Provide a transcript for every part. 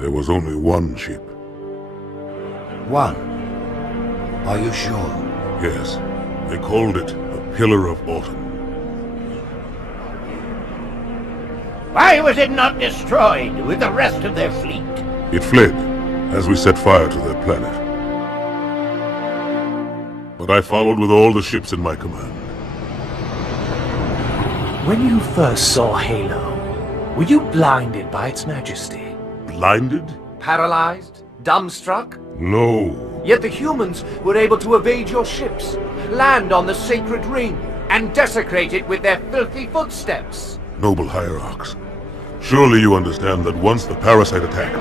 There was only one ship. One? Are you sure? Yes. They called it the Pillar of Autumn. Why was it not destroyed with the rest of their fleet? It fled as we set fire to their planet. But I followed with all the ships in my command. When you first saw Halo, were you blinded by its majesty? Blinded? Paralyzed? Dumbstruck? No. Yet the humans were able to evade your ships, land on the sacred ring, and desecrate it with their filthy footsteps. Noble Hierarchs, surely you understand that once the parasite attacked...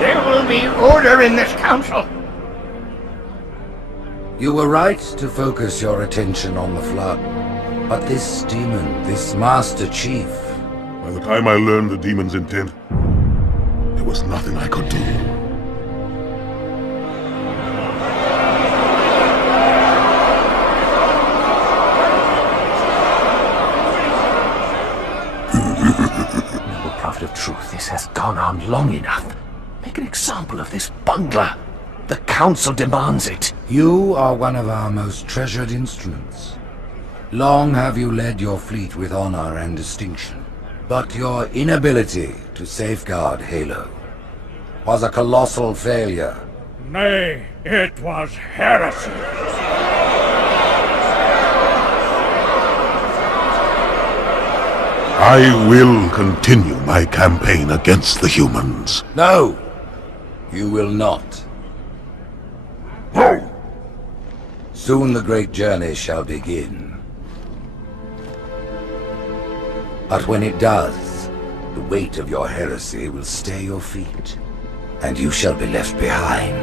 There will be order in this council. You were right to focus your attention on the Flood. But this demon, this Master Chief... By the time I learned the demon's intent, there was nothing I could do. Noble Prophet of Truth, this has gone on long enough. Make an example of this bungler. The Council demands it. You are one of our most treasured instruments. Long have you led your fleet with honor and distinction. But your inability to safeguard Halo was a colossal failure. Nay, it was heresy. I will continue my campaign against the humans. No, you will not. No! Soon the great journey shall begin. But when it does, the weight of your heresy will stay your feet, and you shall be left behind.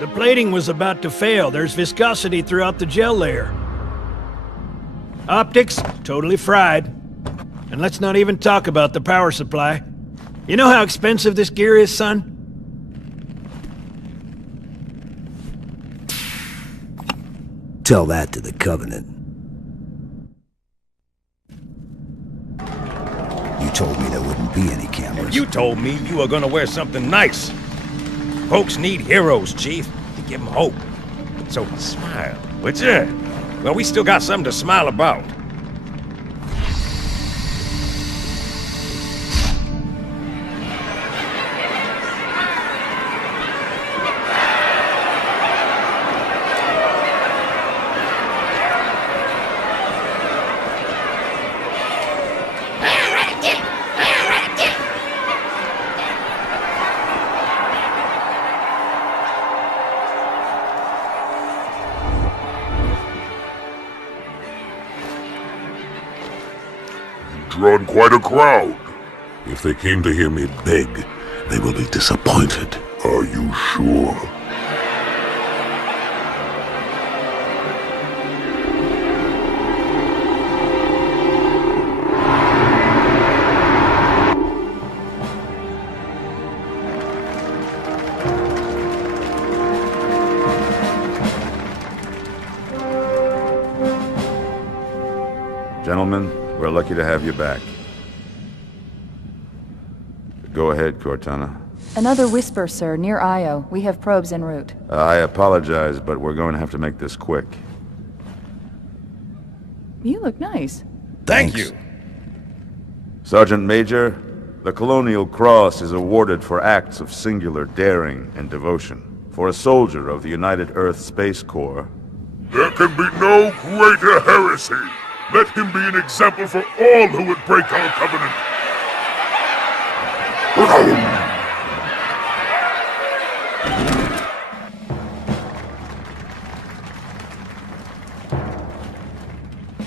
The plating was about to fail. There's viscosity throughout the gel layer. Optics, totally fried. And let's not even talk about the power supply. You know how expensive this gear is, son? Tell that to the Covenant. You told me there wouldn't be any cameras. You told me you were gonna wear something nice. Folks need heroes, Chief, to give them hope. So smile, would ya? Well, we still got something to smile about. Drawn quite a crowd. If they came to hear me beg, they will be disappointed. Are you sure? Gentlemen, we're lucky to have you back. Go ahead, Cortana. Another whisper, sir, near Io. We have probes en route. I apologize, but we're going to have to make this quick. You look nice. Thank you. Sergeant Major, the Colonial Cross is awarded for acts of singular daring and devotion. For a soldier of the United Earth Space Corps. There can be no greater heresy. Let him be an example for all who would break our covenant.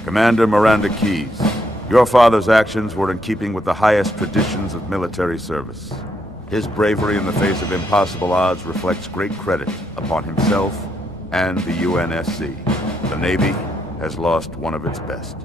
Commander Miranda Keyes, your father's actions were in keeping with the highest traditions of military service. His bravery in the face of impossible odds reflects great credit upon himself and the UNSC. The Navy has lost one of its best.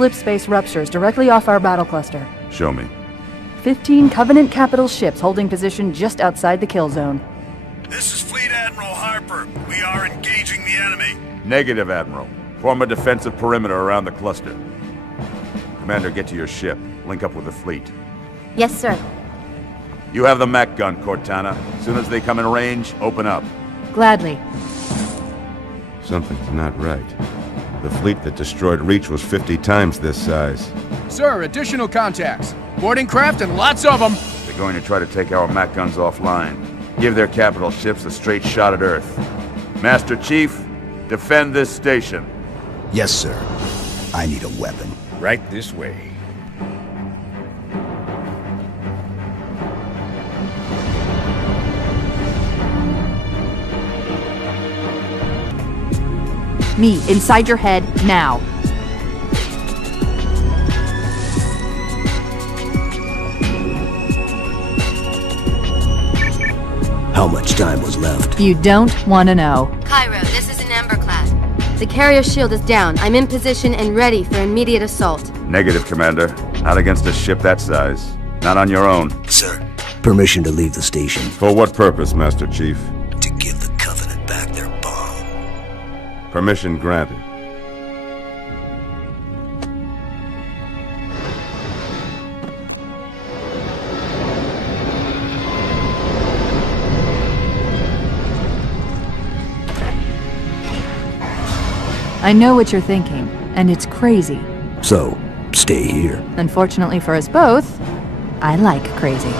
slip space ruptures directly off our battle cluster. Show me. 15 Covenant capital ships holding position just outside the kill zone. This is Fleet Admiral Harper. We are engaging the enemy. Negative, Admiral. Form a defensive perimeter around the cluster. Commander, get to your ship. Link up with the fleet. Yes, sir. You have the Mac gun, Cortana. As soon as they come in range, open up. Gladly. Something's not right. The fleet that destroyed Reach was 50 times this size. Sir, additional contacts. Boarding craft and lots of them. They're going to try to take our Mac guns offline. Give their capital ships a straight shot at Earth. Master Chief, defend this station. Yes, sir. I need a weapon. Right this way. Me, inside your head, now. How much time was left? You don't want to know. Cairo, this is an Ember class. The carrier shield is down. I'm in position and ready for immediate assault. Negative, Commander. Not against a ship that size. Not on your own. Sir, permission to leave the station. For what purpose, Master Chief? To give the Covenant back their bomb. Permission granted. I know what you're thinking, and it's crazy. So, stay here. Unfortunately for us both, I like crazy.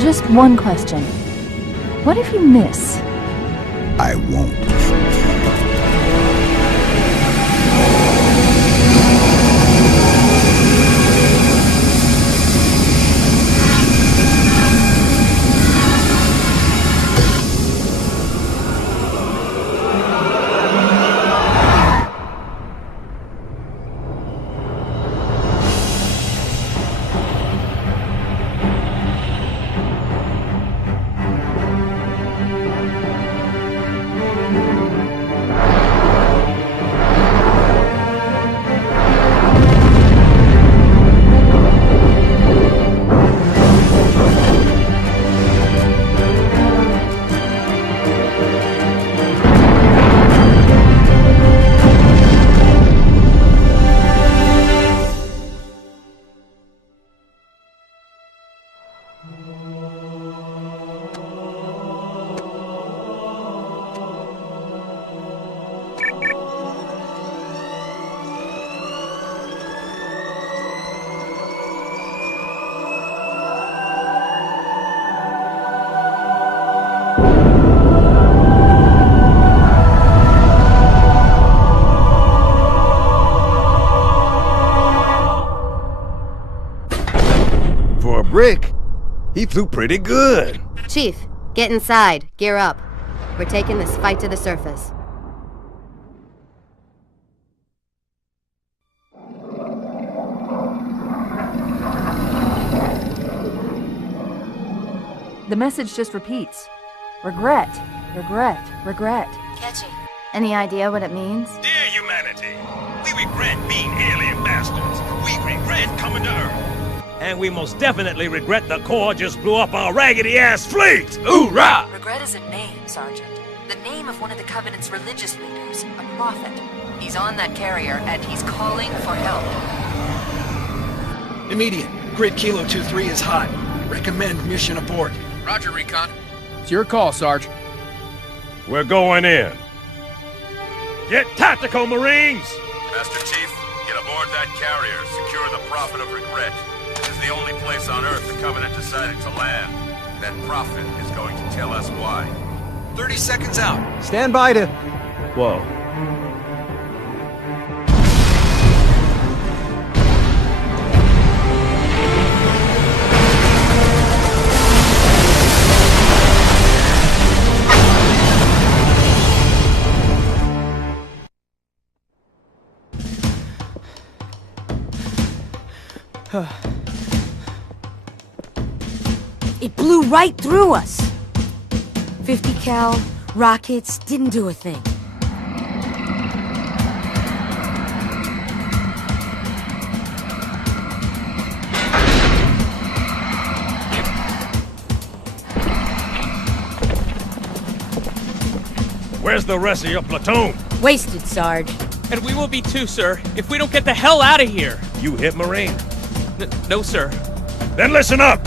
Just one question. What if you miss? I won't. Rick, he flew pretty good. Chief, get inside. Gear up. We're taking this fight to the surface. The message just repeats. Regret, regret, regret. Catchy. Any idea what it means? Dear humanity, we regret being alien bastards. We regret coming to Earth. And we most definitely regret the Corps just blew up our raggedy-ass fleet! Hoorah! Regret is a name, Sergeant. The name of one of the Covenant's religious leaders, a prophet. He's on that carrier, and he's calling for help. Immediate. Grid Kilo 2-3 is hot. Recommend mission abort. Roger, Recon. It's your call, Sarge. We're going in. Get tactical, Marines! Master Chief, get aboard that carrier. Secure the Prophet of Regret. This is the only place on Earth the Covenant decided to land. That Prophet is going to tell us why. 30 seconds out. Stand by to... Whoa. It blew right through us. 50 cal, rockets, didn't do a thing. Where's the rest of your platoon? Wasted, Sarge. And we will be too, sir, if we don't get the hell out of here. You hit Marine? No, sir. Then listen up!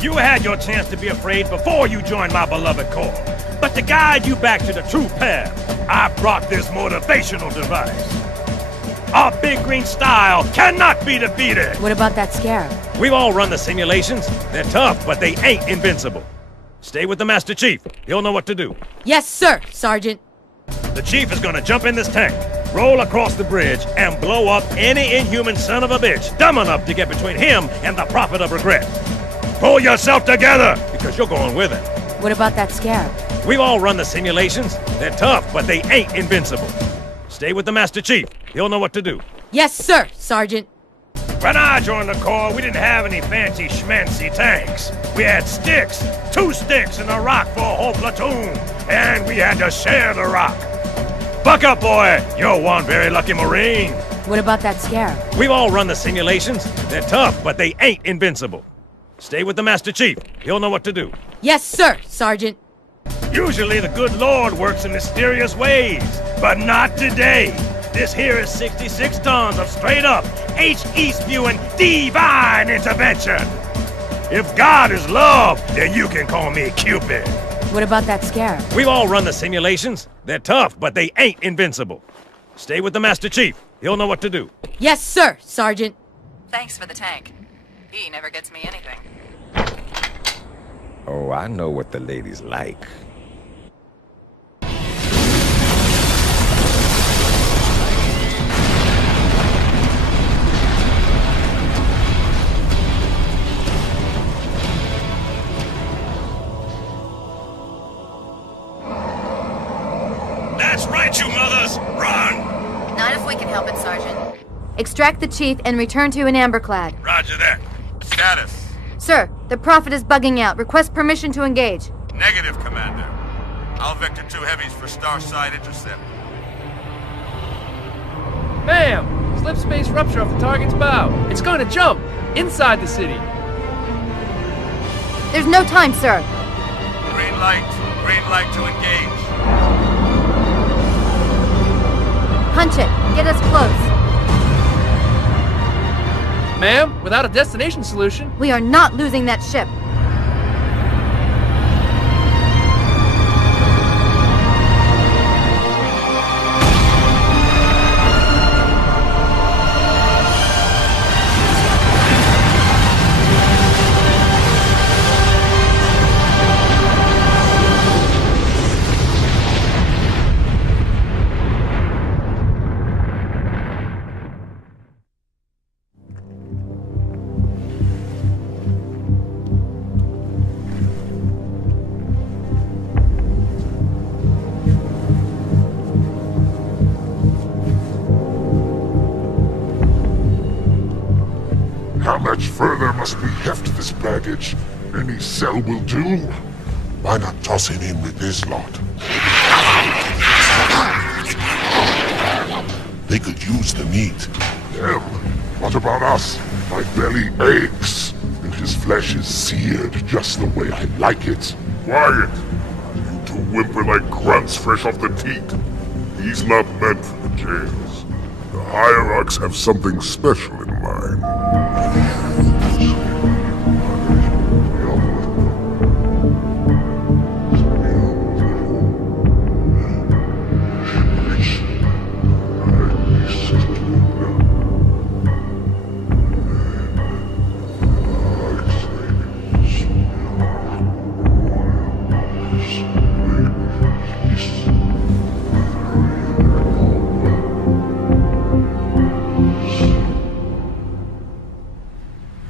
You had your chance to be afraid before you joined my beloved Corps. But to guide you back to the true path, I brought this motivational device. Our big green style cannot be defeated! What about that Scarab? We've all run the simulations. They're tough, but they ain't invincible. Stay with the Master Chief. He'll know what to do. Yes, sir, Sergeant. The Chief is gonna jump in this tank, roll across the bridge, and blow up any inhuman son of a bitch dumb enough to get between him and the Prophet of Regret. Pull yourself together, because you're going with him. What about that Scarab? We've all run the simulations. They're tough, but they ain't invincible. Stay with the Master Chief. He'll know what to do. Yes, sir, Sergeant. When I joined the Corps, we didn't have any fancy schmancy tanks. We had sticks, 2 sticks and a rock for a whole platoon, and we had to share the rock. Buck up, boy! You're one very lucky Marine. What about that Scarab? We've all run the simulations. They're tough, but they ain't invincible. Stay with the Master Chief. He'll know what to do. Yes, sir, Sergeant. Usually the good Lord works in mysterious ways, but not today. This here is 66 tons of straight-up, H-East-spewing divine intervention. If God is love, then you can call me Cupid. What about that Scarab? We've all run the simulations. They're tough, but they ain't invincible. Stay with the Master Chief. He'll know what to do. Yes, sir, Sergeant. Thanks for the tank. He never gets me anything. Oh, I know what the ladies like. That's right, you mothers! Run! Not if we can help it, Sergeant. Extract the Chief and return to an Amberclad. Roger that. Status? Sir, the Prophet is bugging out. Request permission to engage. Negative, Commander. I'll vector 2 heavies for Starside intercept. Bam! Slip space rupture off the target's bow. It's going to jump! Inside the city. There's no time, sir. Green light to engage. Punch it. Get us close. Ma'am, without a destination solution... We are not losing that ship. How much further must we heft this baggage? Any cell will do. Why not toss him in with this lot? They could use the meat. Them? What about us? My belly aches, and his flesh is seared just the way I like it. Quiet! You two whimper like grunts fresh off the teat. He's not meant for the jails. The hierarchs have something special in mind.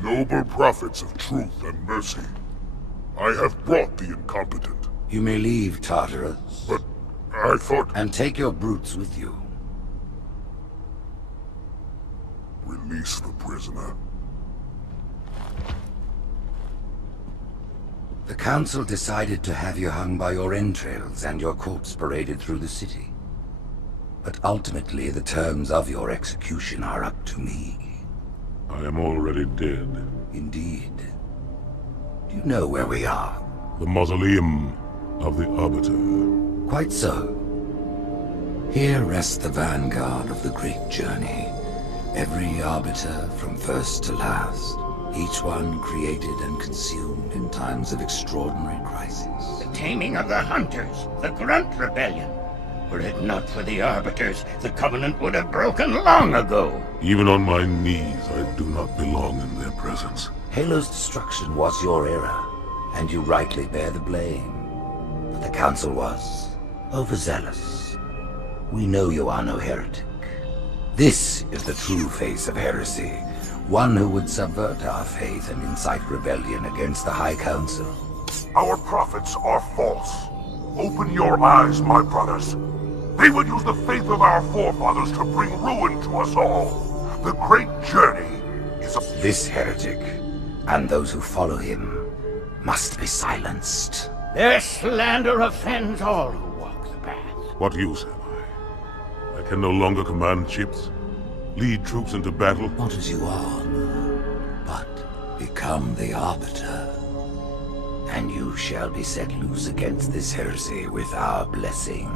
Noble prophets of truth and mercy, I have brought the incompetent. You may leave, Tartarus. But I thought... And take your brutes with you. Release the prisoner. The Council decided to have you hung by your entrails and your corpse paraded through the city. But ultimately, the terms of your execution are up to me. I am already dead. Indeed. Do you know where we are? The mausoleum of the Arbiter. Quite so. Here rests the vanguard of the great journey. Every Arbiter from first to last. Each one created and consumed in times of extraordinary crisis. The taming of the Hunters, the Grunt Rebellion. Were it not for the Arbiters, the Covenant would have broken long ago. Even on my knees, I do not belong in their presence. Halo's destruction was your error, and you rightly bear the blame. But the Council was overzealous. We know you are no heretic. This is the true face of heresy. One who would subvert our faith and incite rebellion against the High Council. Our prophets are false. Open your eyes, my brothers. They would use the faith of our forefathers to bring ruin to us all. The great journey is a... This heretic, and those who follow him, must be silenced. Their slander offends all who walk the path. What use have I? I can no longer command ships, lead troops into battle. Not as you are, but become the Arbiter. And you shall be set loose against this heresy with our blessing.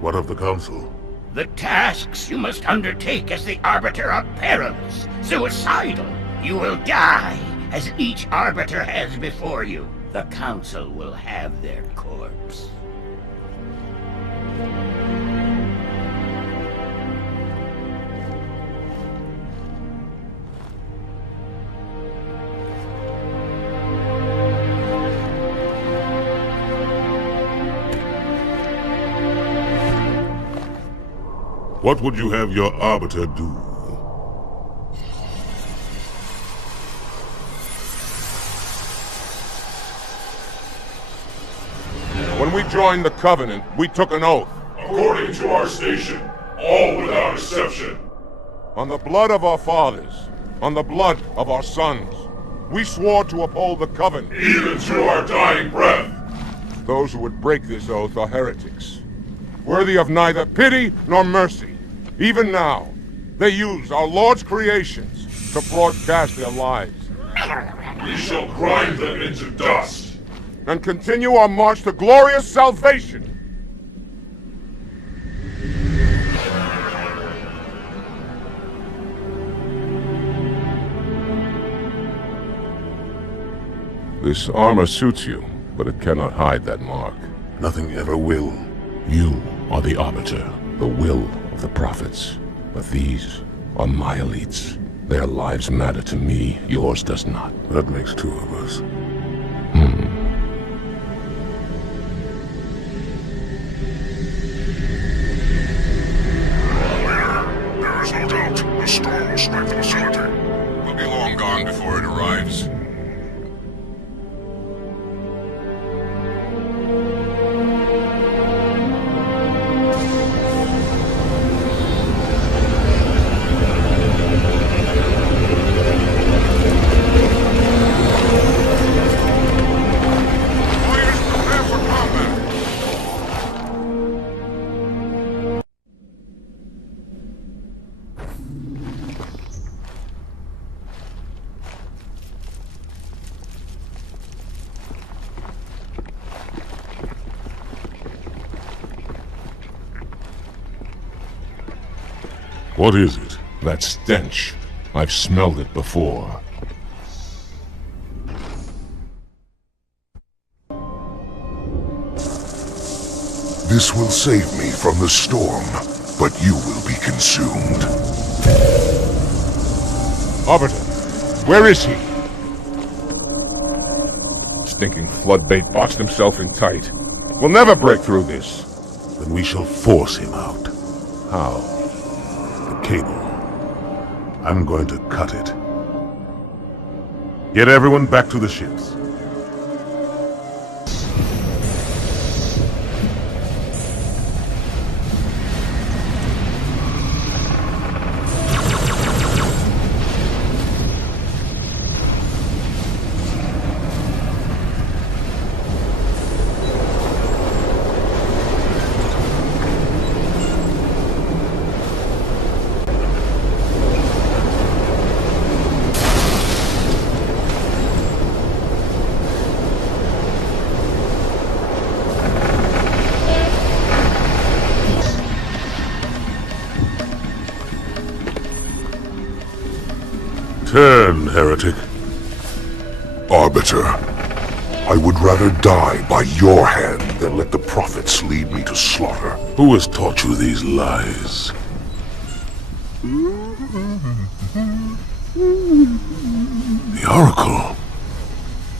What of the Council? The tasks you must undertake as the Arbiter are perilous, suicidal. You will die, as each Arbiter has before you. The Council will have their corpse. What would you have your Arbiter do? When we joined the Covenant, we took an oath. According to our station, all without exception. On the blood of our fathers, on the blood of our sons, we swore to uphold the Covenant. Even to our dying breath. Those who would break this oath are heretics, worthy of neither pity nor mercy. Even now, they use our Lord's creations to broadcast their lies. We shall grind them into dust. And continue our march to glorious salvation. This armor suits you, but it cannot hide that mark. Nothing ever will. You are the Arbiter, the will of the prophets. But these are my elites. Their lives matter to me, yours does not. That makes two of us. There is no doubt the storm will strike the facility. We'll be long gone before it arrives. What is it? That stench. I've smelled it before. This will save me from the storm, but you will be consumed. Arbiter, where is he? Stinking floodbait boxed himself in tight. We'll never break through this. Then we shall force him out. How? The cable. I'm going to cut it. Get everyone back to the ships. Turn, heretic. Arbiter, I would rather die by your hand than let the prophets lead me to slaughter. Who has taught you these lies? The Oracle.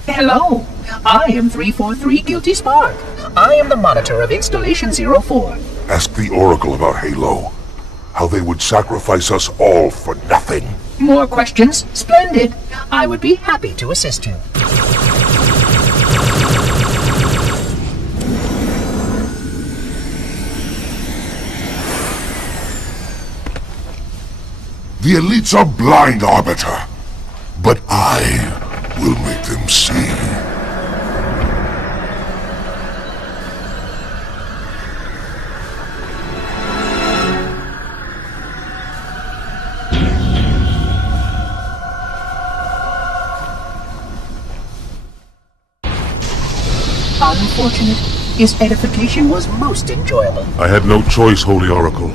Hello, I am 343 Guilty Spark. I am the monitor of Installation 04. Ask the Oracle about Halo. How they would sacrifice us all for nothing. More questions? Splendid. I would be happy to assist you. The elites are blind, Arbiter. But I will make them see. Unfortunate. His edification was most enjoyable. I had no choice, Holy Oracle.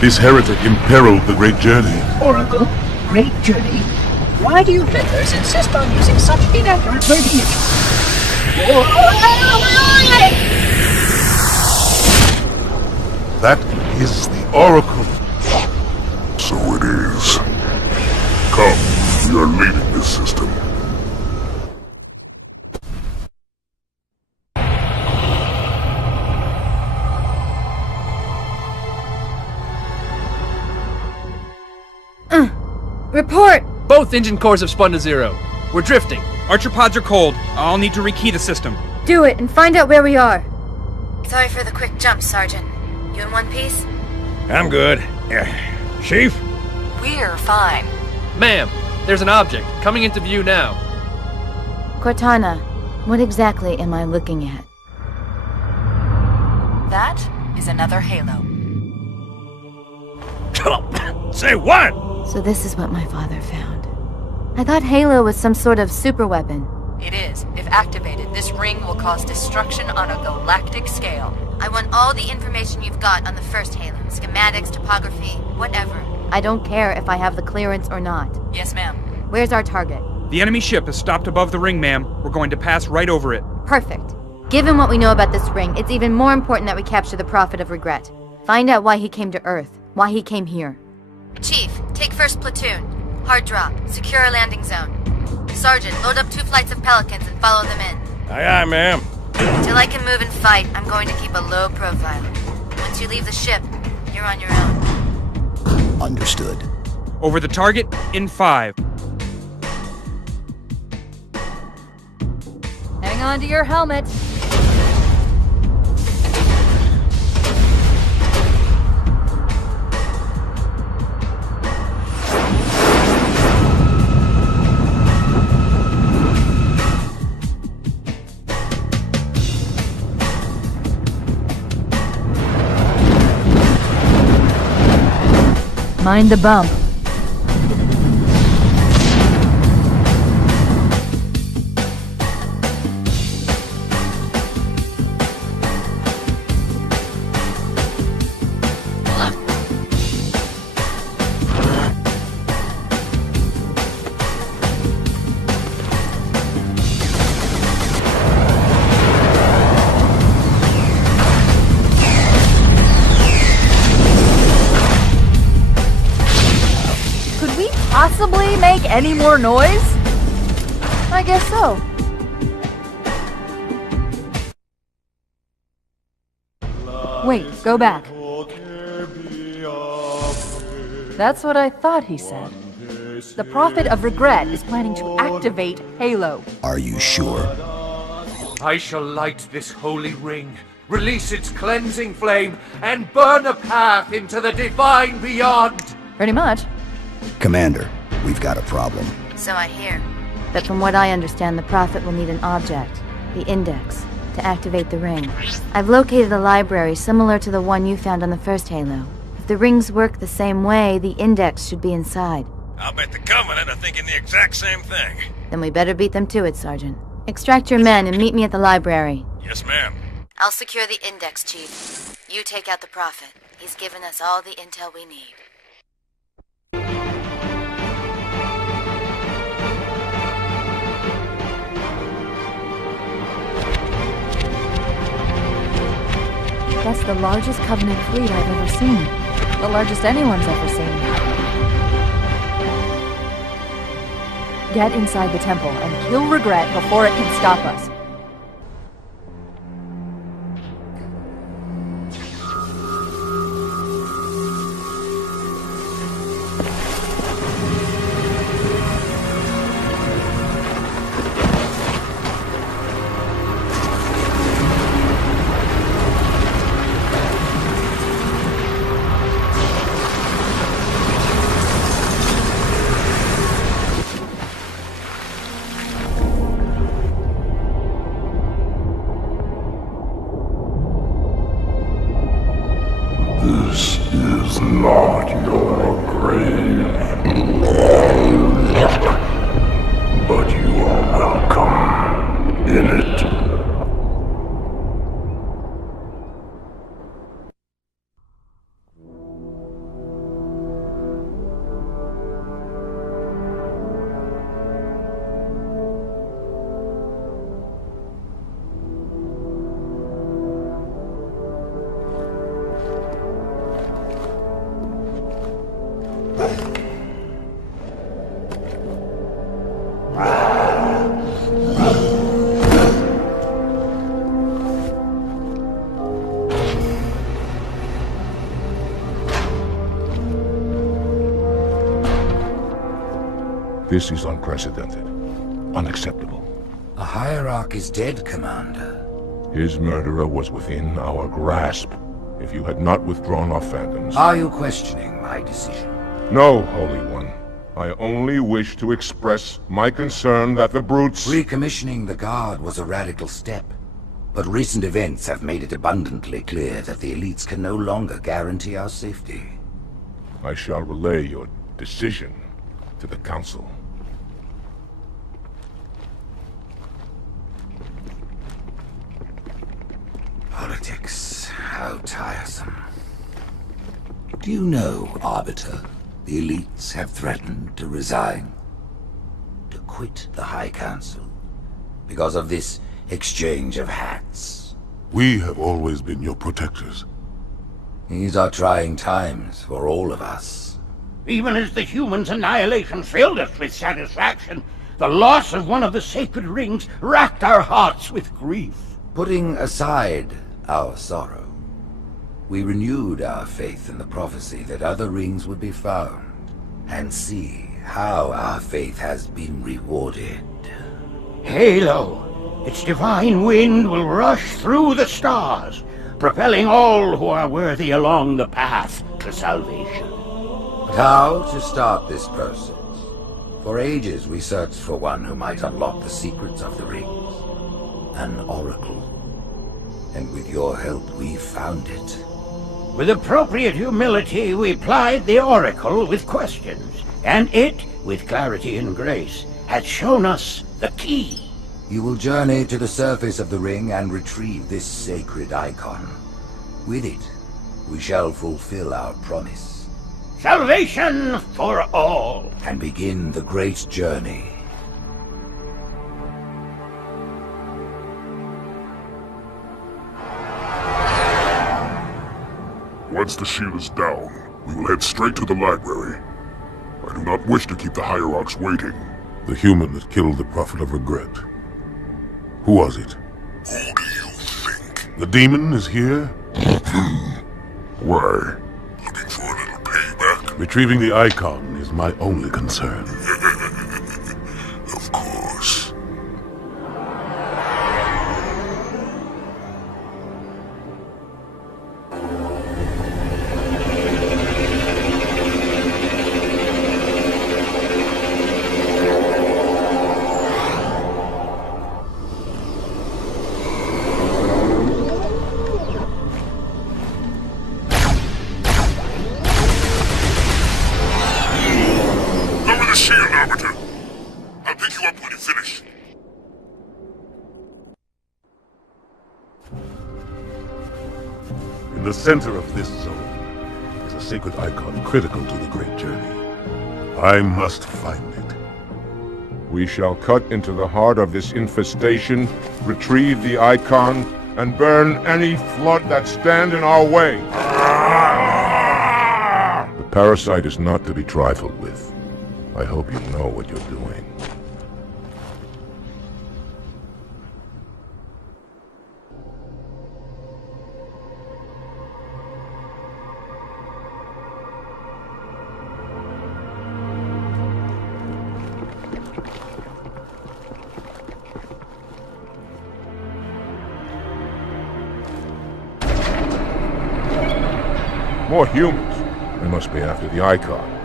This heretic imperiled the Great Journey. Oracle, Great Journey? Why do you members insist on using such inaccurate verbiage? That is the Oracle. So it is. Come, we are leaving this system. Report! Both engine cores have spun to zero. We're drifting. Archer pods are cold. I'll need to rekey the system. Do it and find out where we are. Sorry for the quick jump, Sergeant. You in one piece? I'm good. Chief? We're fine. Ma'am, there's an object coming into view now. Cortana, what exactly am I looking at? That is another Halo. Say what? So this is what my father found. I thought Halo was some sort of super weapon. It is. If activated, this ring will cause destruction on a galactic scale. I want all the information you've got on the first Halo. Schematics, topography, whatever. I don't care if I have the clearance or not. Yes, ma'am. Where's our target? The enemy ship is stopped above the ring, ma'am. We're going to pass right over it. Perfect. Given what we know about this ring, it's even more important that we capture the Prophet of Regret. Find out why he came to Earth, why he came here. Chief, take first platoon. Hard drop. Secure a landing zone. Sergeant, load up 2 flights of Pelicans and follow them in. Aye, aye, ma'am. Till I can move and fight, I'm going to keep a low profile. Once you leave the ship, you're on your own. Understood. Over the target in 5. Hang on to your helmet. Mind the bump. Possibly make any more noise? I guess so. Wait, go back. That's what I thought he said. The Prophet of Regret is planning to activate Halo. Are you sure? I shall light this holy ring, release its cleansing flame, and burn a path into the divine beyond! Pretty much. Commander, we've got a problem. So I hear. But from what I understand, the Prophet will need an object, the Index, to activate the ring. I've located a library similar to the one you found on the first Halo. If the rings work the same way, the Index should be inside. I'll bet the Covenant are thinking the exact same thing. Then we better beat them to it, Sergeant. Extract your men and meet me at the library. Yes, ma'am. I'll secure the Index, Chief. You take out the Prophet. He's given us all the intel we need. That's the largest Covenant fleet I've ever seen. The largest anyone's ever seen. Get inside the temple and kill Regret before it can stop us. This is not your grave. But you are welcome in it. This is unprecedented. Unacceptable. The Hierarch is dead, Commander. His murderer was within our grasp. If you had not withdrawn our phantoms... Are you questioning my decision? No, Holy One. I only wish to express my concern that the brutes... Recommissioning the Guard was a radical step. But recent events have made it abundantly clear that the elites can no longer guarantee our safety. I shall relay your decision to the Council. Politics. How tiresome. Do you know, Arbiter, the elites have threatened to resign? To quit the High Council? Because of this exchange of hats? We have always been your protectors. These are trying times for all of us. Even as the humans' annihilation filled us with satisfaction, the loss of one of the sacred rings racked our hearts with grief. Putting aside our sorrow, we renewed our faith in the prophecy that other rings would be found, and see how our faith has been rewarded. Halo, its divine wind will rush through the stars, propelling all who are worthy along the path to salvation. But how to start this process? For ages we searched for one who might unlock the secrets of the rings. An oracle. And with your help, we found it. With appropriate humility, we plied the oracle with questions, and it, with clarity and grace, has shown us the key. You will journey to the surface of the ring and retrieve this sacred icon. With it, we shall fulfill our promise. Salvation for all! And begin the great journey. Once the shield is down, we will head straight to the library. I do not wish to keep the Hierarchs waiting. The human that killed the Prophet of Regret. Who was it? Who do you think? The demon is here? Why? Looking for a little payback? Retrieving the icon is my only concern. Of course. In the center of this zone is a sacred icon critical to the Great Journey. I must find it. We shall cut into the heart of this infestation, retrieve the icon, and burn any flood that stand in our way. The parasite is not to be trifled with. I hope you know what you're doing. More humans. They must be after the icon.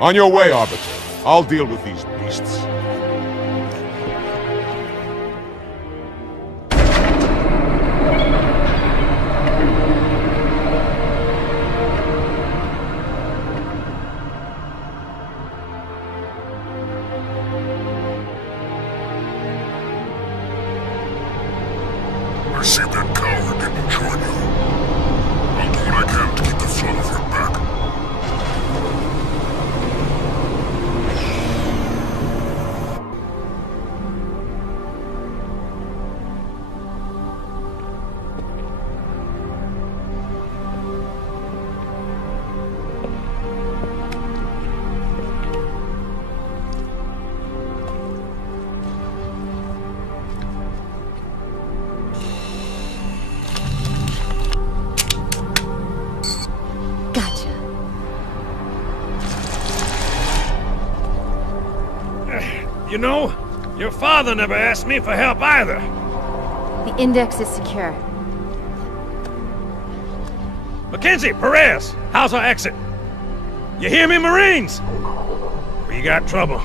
On your way, Arbiter. I'll deal with these beasts. I see that coward didn't join you. I'll do what I can to keep the flow of him back. You know, your father never asked me for help either. The index is secure. Mackenzie, Perez, how's our exit? You hear me, Marines? We got trouble.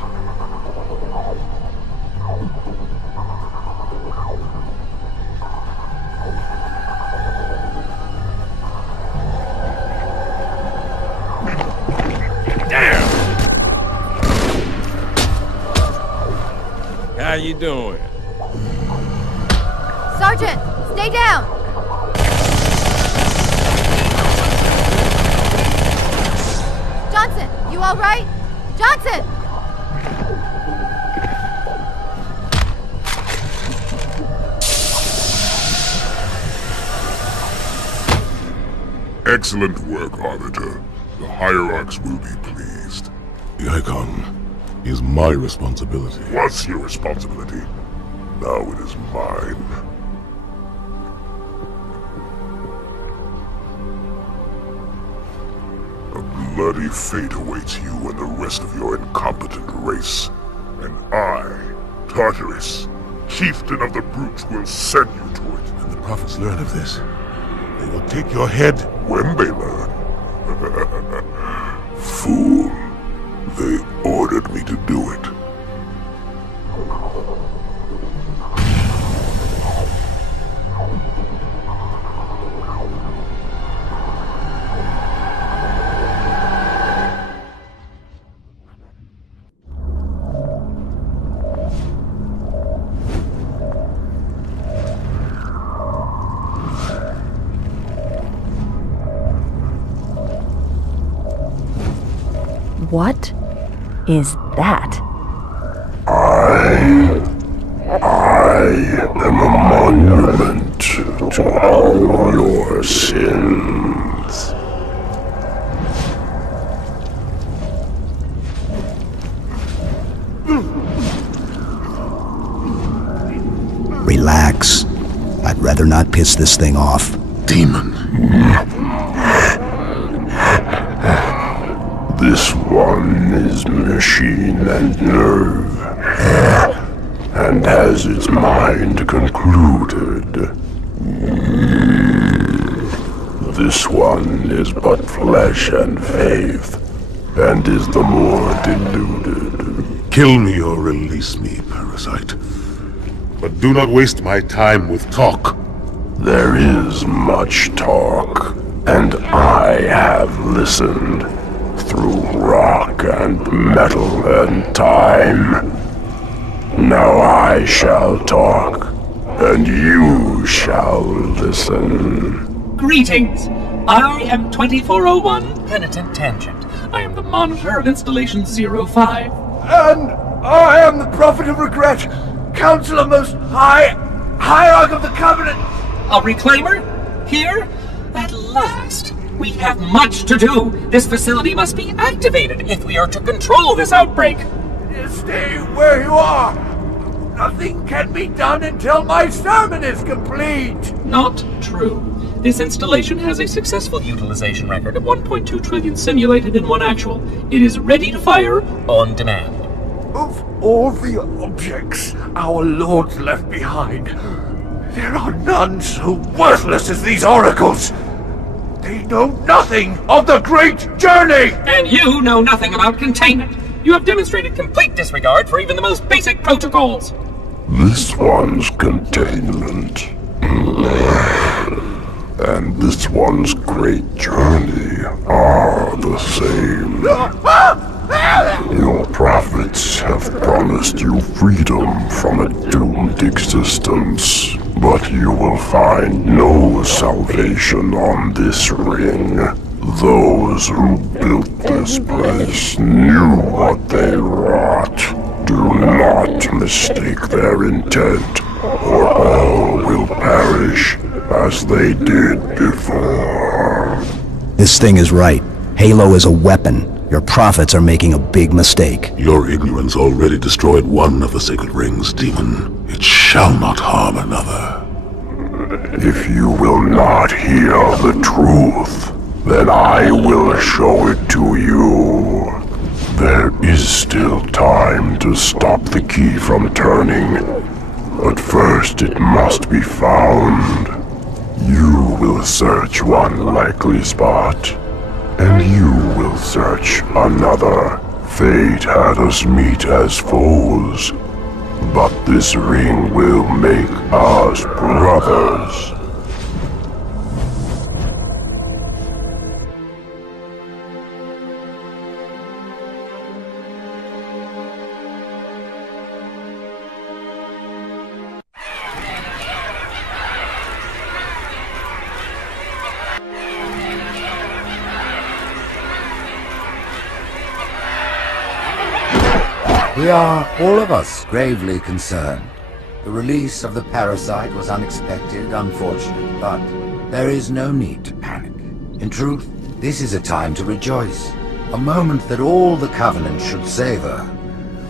How you doing? Sergeant, stay down! Johnson, you all right? Johnson! Excellent work, Arbiter. The Hierarchs will be pleased. The icon is my responsibility. Was your responsibility. Now it is mine. A bloody fate awaits you and the rest of your incompetent race. And I, Tartarus, chieftain of the brutes, will send you to it. When the prophets learn of this, they will take your head. When they learn. Fool. They ordered me to do it. What is that? I am a monument to all your sins. Relax. I'd rather not piss this thing off. demon. This one is machine and nerve, and has its mind concluded. This one is but flesh and faith, and is the more deluded. Kill me or release me, parasite. But do not waste my time with talk. There is much talk, and I have listened through rock and metal and time. Now I shall talk, and you shall listen. Greetings! I am 2401 Penitent Tangent. I am the monitor of Installation 05. And I am the Prophet of Regret, Counselor Most High, Hierarch of the Covenant. A reclaimer? Here? At last! We have much to do! This facility must be activated if we are to control this outbreak! Stay where you are! Nothing can be done until my sermon is complete! Not true. This installation has a successful utilization record of 1.2 trillion simulated and 1 actual. It is ready to fire on demand. Of all the objects our lords left behind, there are none so worthless as these oracles! They know nothing of the great journey! And you know nothing about containment! You have demonstrated complete disregard for even the most basic protocols! This one's containment. And this one's great journey are the same. Your prophets have promised you freedom from a doomed existence, but you will find no salvation on this ring. Those who built this place knew what they wrought. Do not mistake their intent, or all will perish as they did before. This thing is right. Halo is a weapon. Your prophets are making a big mistake. Your ignorance already destroyed one of the sacred rings, demon. It shall not harm another. If you will not hear the truth, then I will show it to you. There is still time to stop the key from turning, but first it must be found. You will search one likely spot, and you will search another. Fate had us meet as foes, but this ring will make us brothers. We are, all of us, gravely concerned. The release of the parasite was unexpected, unfortunate, but there is no need to panic. In truth, this is a time to rejoice. A moment that all the Covenant should savor.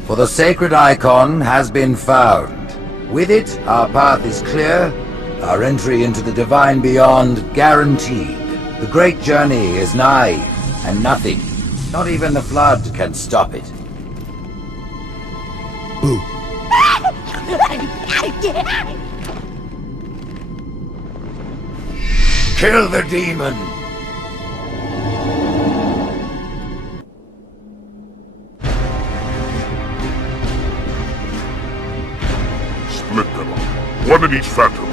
For the sacred icon has been found. With it, our path is clear, our entry into the divine beyond guaranteed. The great journey is nigh, and nothing, not even the flood, can stop it. Boo. Kill the demon! Split them up, one in each phantom.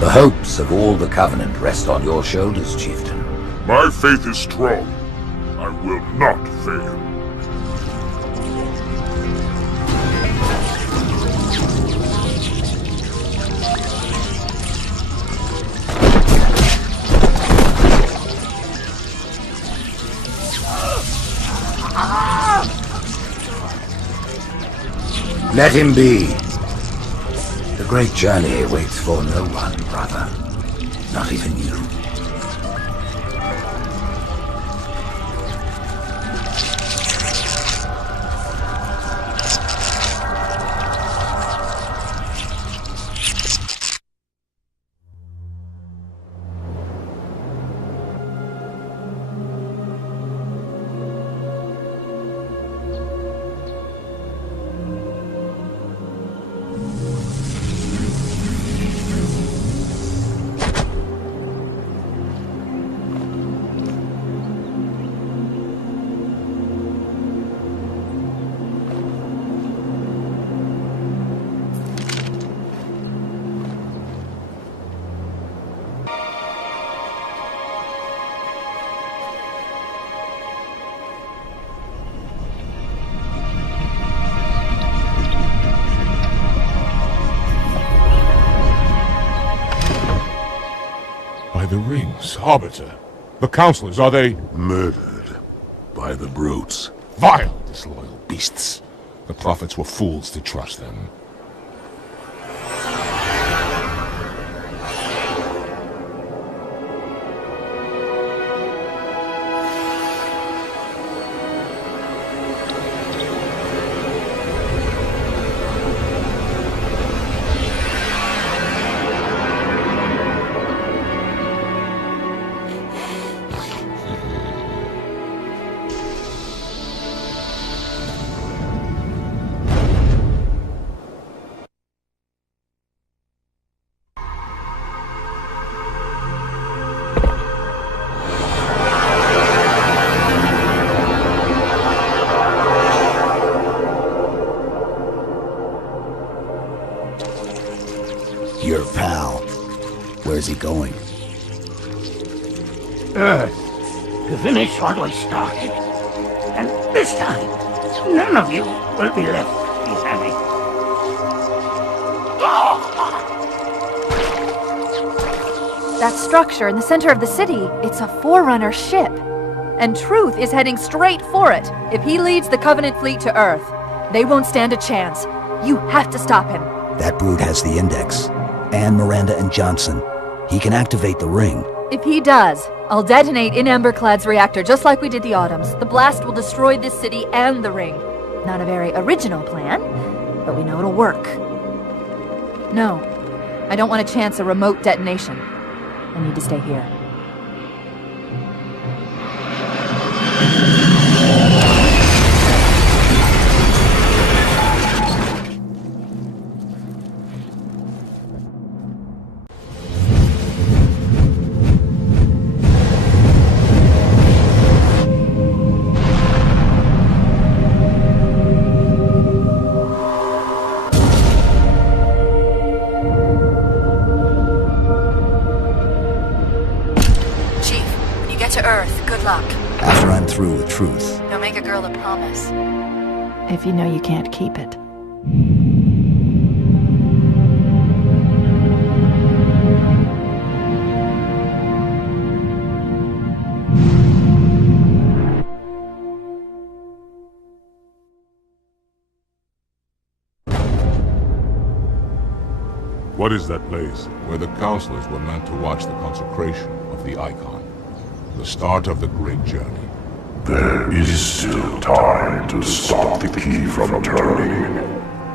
The hopes of all the Covenant rest on your shoulders, Chieftain. My faith is strong. I will not fail. Let him be. The great journey waits for no one, brother. Not even you. the rings, Arbiter? The counselors, are they... Murdered by the brutes. Vile, disloyal beasts. The prophets were fools to trust them. Your pal. Where's he going? Earth, to finish what we started. And this time, none of you will be left behind. That structure in the center of the city, it's a Forerunner ship. And Truth is heading straight for it. If he leads the Covenant fleet to Earth, they won't stand a chance. You have to stop him. That brute has the Index. And Miranda and Johnson. He can activate the ring. If he does, I'll detonate in Emberclad's reactor just like we did the Autumns. The blast will destroy this city and the ring. Not a very original plan, but we know it'll work. No, I don't want to chance a remote detonation. I need to stay here. To Earth, good luck. After I'm through with Truth. Don't make a girl a promise. If you know you can't keep it. What is that place? Where the counselors were meant to watch the consecration of the Icon. The start of the great journey. There is still time to stop the key from turning.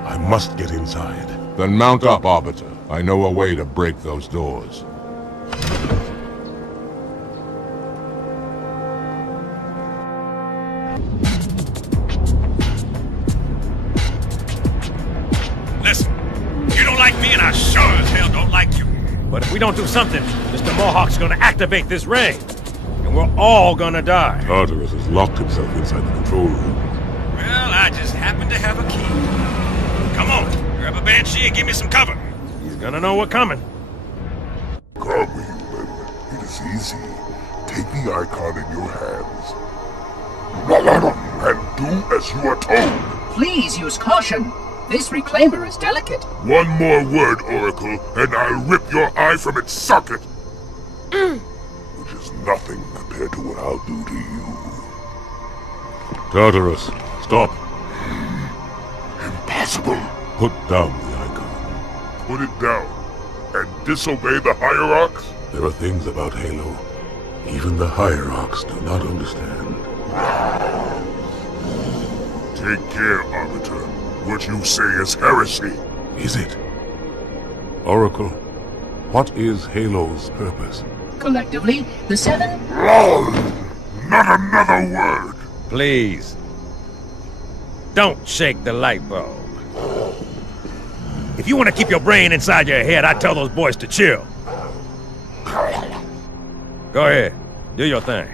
I must get inside. Then mount up, Arbiter. I know a way to break those doors. Listen, you don't like me and I sure as hell don't like you. But if we don't do something, Mr. Mohawk's gonna activate this ring. And we're all gonna die. Tartarus has locked himself inside the control room. Well, I just happen to have a key. Come on, grab a Banshee and give me some cover. He's gonna know we're coming. Come, human. It is easy. Take the Icon in your hands. And do as you are told. Please use caution. This reclaimer is delicate. One more word, Oracle, and I'll rip your eye from its socket. Which is nothing compared to what I'll do to you. Tartarus, stop. Impossible. Put down the Icon. Put it down and disobey the Hierarchs? There are things about Halo even the Hierarchs do not understand. Take care, Arbiter. What you say is heresy. Is it? Oracle, what is Halo's purpose? Collectively, the Seven... LOL! Not another word! Please. Don't shake the light bulb. If you want to keep your brain inside your head, I tell those boys to chill. Go ahead. Do your thing.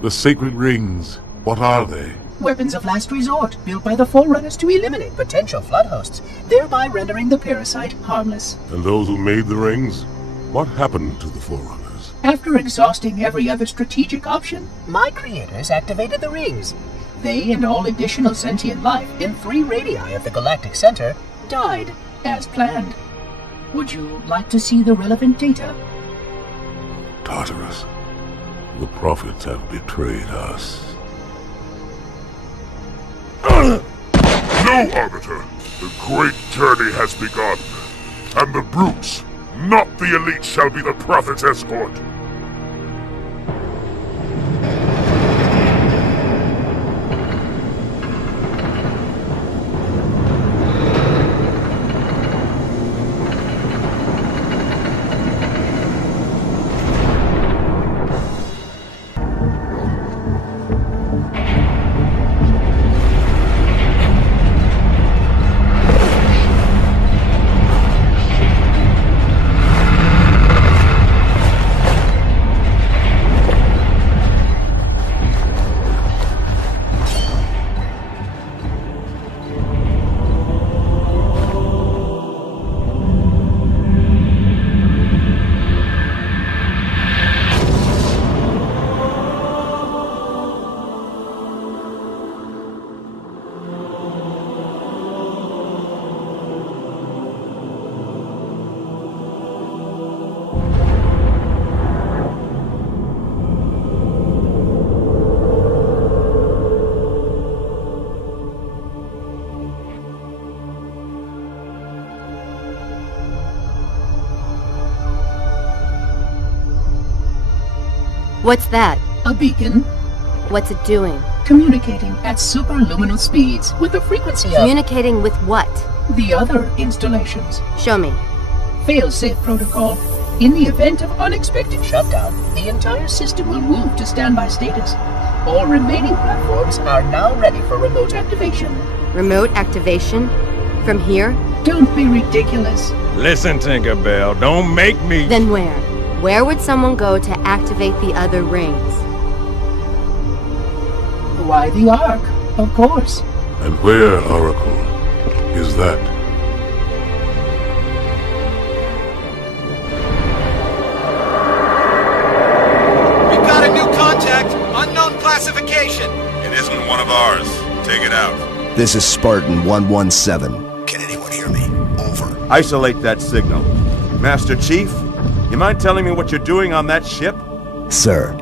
The sacred rings, what are they? Weapons of last resort, built by the Forerunners to eliminate potential flood hosts, thereby rendering the parasite harmless. And those who made the rings? What happened to the Forerunners? After exhausting every other strategic option, my creators activated the rings. They and all additional sentient life in 3 radii of the galactic center died, as planned. Would you like to see the relevant data? Tartarus, the prophets have betrayed us. No, Arbiter! The great journey has begun, and the brutes, not the elite, shall be the prophet's escort. What's that? A beacon. What's it doing? Communicating at superluminal speeds with the frequency of... Communicating with what? The other installations. Show me. Fail-safe protocol. In the event of unexpected shutdown, the entire system will move to standby status. All remaining platforms are now ready for remote activation. Remote activation? From here? Don't be ridiculous. Listen, Tinkerbell, don't make me... Then where? Where would someone go to activate the other rings? Why, the Ark, of course. And where, Oracle, is that? We've got a new contact. Unknown classification. It isn't one of ours. Take it out. This is Spartan 117. Can anyone hear me? Over. Isolate that signal. Master Chief, you mind telling me what you're doing on that ship? Sir,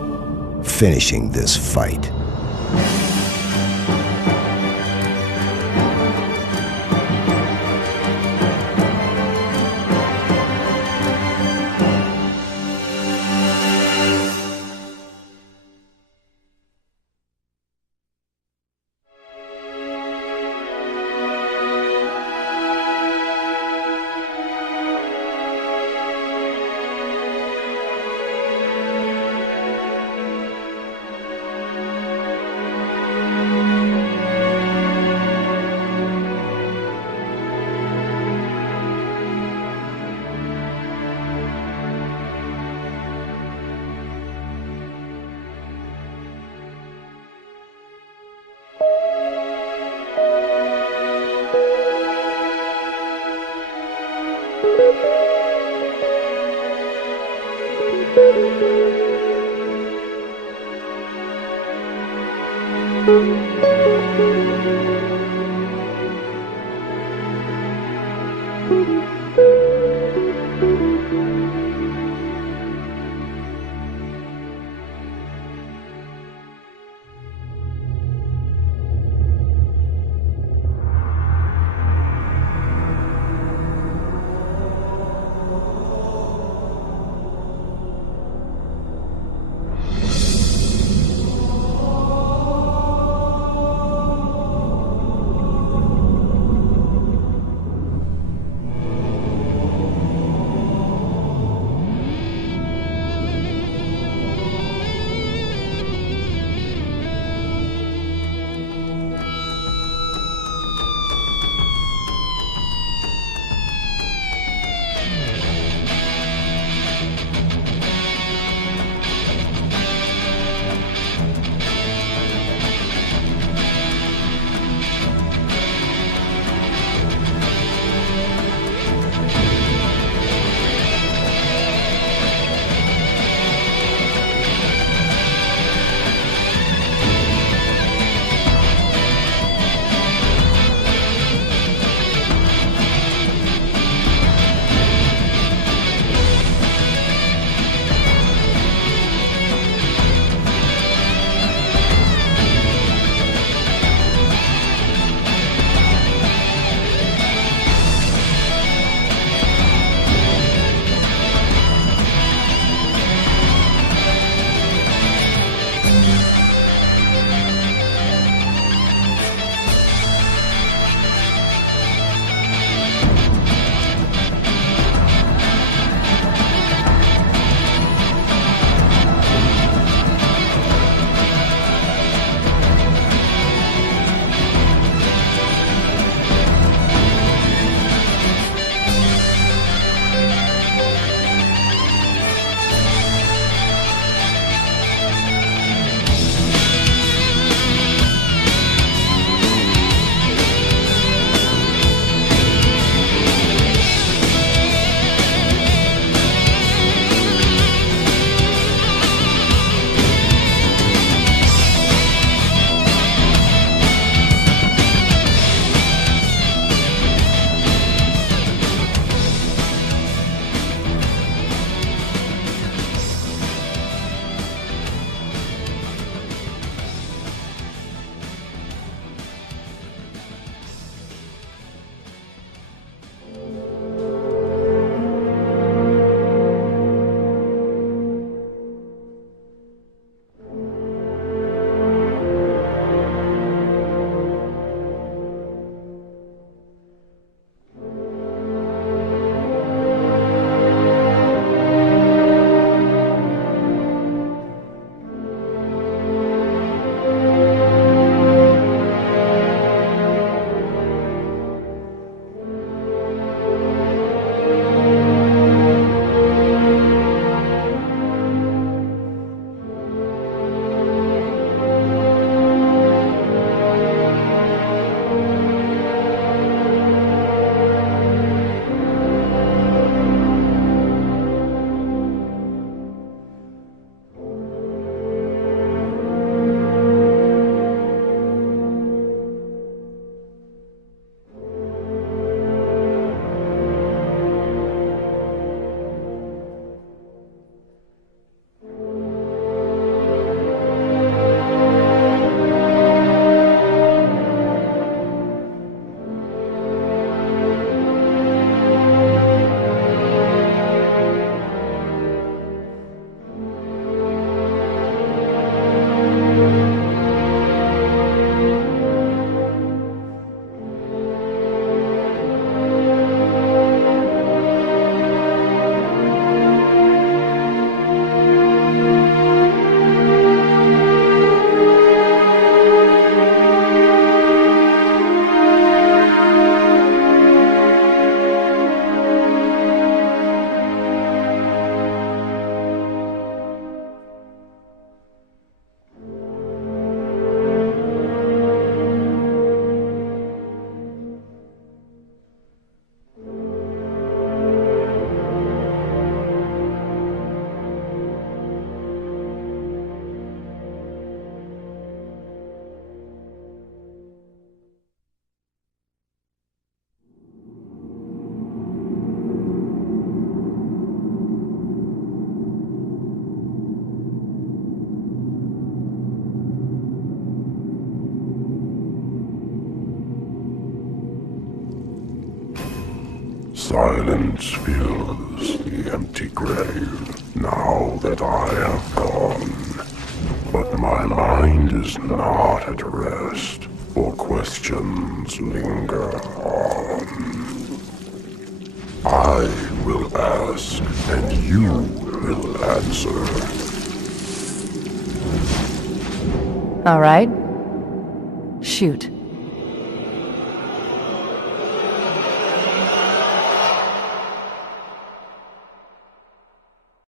finishing this fight. Silence fills the empty grave now that I have gone. But my mind is not at rest, for questions linger on. I will ask, and you will answer. All right. Shoot.